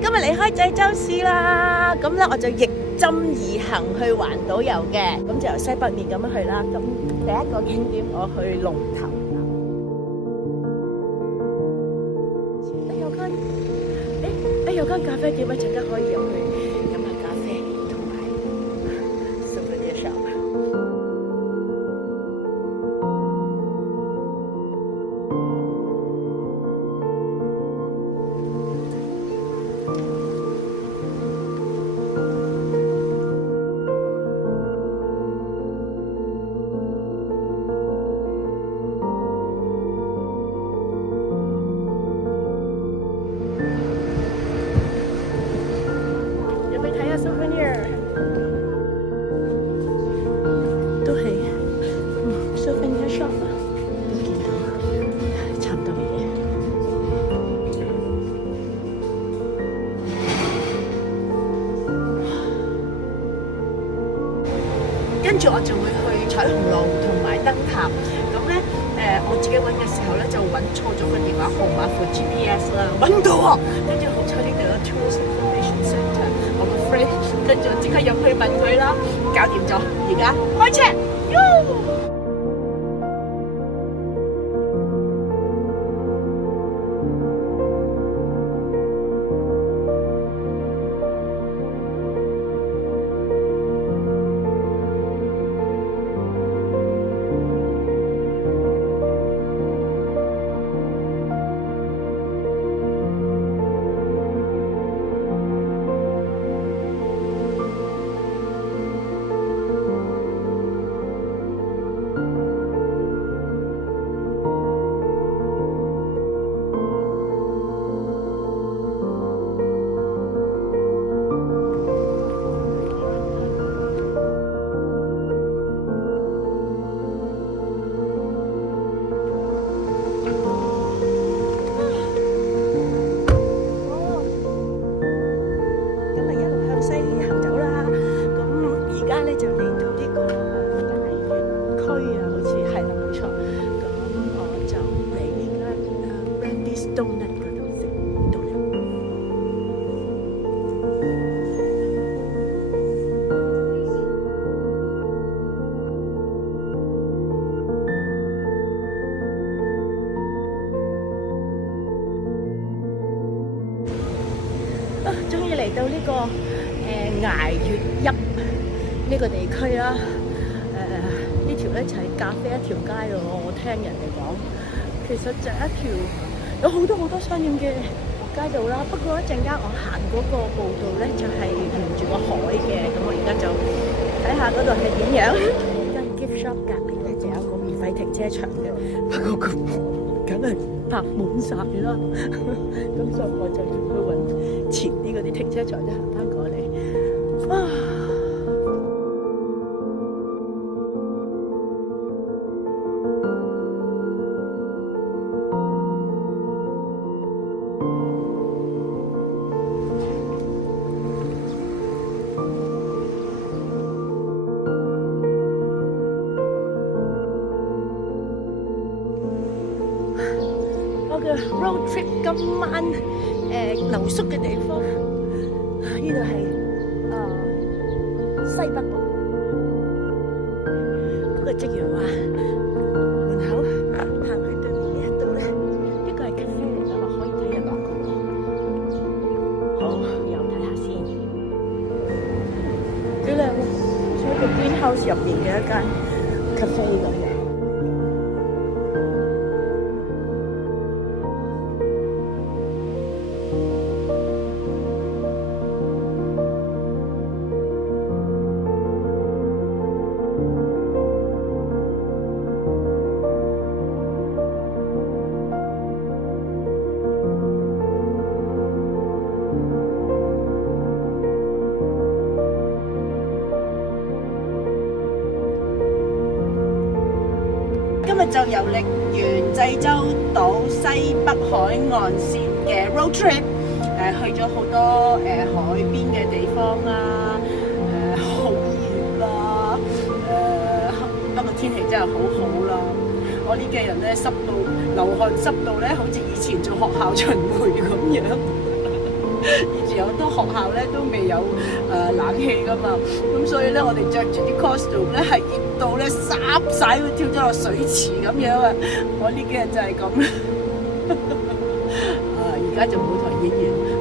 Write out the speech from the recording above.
今日離開濟州市啦，咁咧我就逆針而行去環島遊嘅，咁就由西北面咁樣去啦。咁第一個景點我去龍頭啦。有間咖啡店一陣間可以入去飲下咖啡，同埋 souvenir shop。souvenir 都係souvenir shop 啊，都見到差唔多嘅嘢。跟住我就會去彩虹路同埋燈塔。咁咧我自己揾嘅時候咧就揾錯咗個電話號碼副 GPS 啦，揾到啊！跟住好彩呢度有 tourist information centre。跟住我即刻入去問佢啦，搞掂咗，而家開車。終於嚟到呢個崖月邑呢個地區啦。呢條咧就係咖啡一條街咯。我聽人哋講，其實就係一條有好多相應嘅街道啦。不過一陣間我行嗰個步道咧就係沿住個海嘅，咁我而家就睇下嗰度係點樣。間 gift shop 隔離咧就有個免費停車場嘅，不過佢梗係泊滿晒啦。咁所以我就要去揾前啲嗰啲停車場，就行翻過嚟。啊！我嘅 road trip 今晚留宿嘅地方，呢度係西北部。嗰個職員話門口行去對面呢一度咧，呢個係咖啡嚟㗎嘛，可以睇日落嘅喎。好，又睇下先，幾靚喎！好似喺個 greenhouse 入面嘅一間咖啡咁樣。今日就遊歷完濟州島西北海岸線嘅 road trip， 去咗好多海邊嘅地方啦，好熱啦，不過天氣真係好好啦。我呢幾日咧濕到流汗濕到咧，好似以前做學校巡迴咁樣。以前好多學校咧都未有冷氣噶嘛，咁所以咧我哋着住啲 costume 咧係熱到咧濕晒，跳咗落水池咁樣啊！我呢幾日就係咁啦。而家就舞台演員。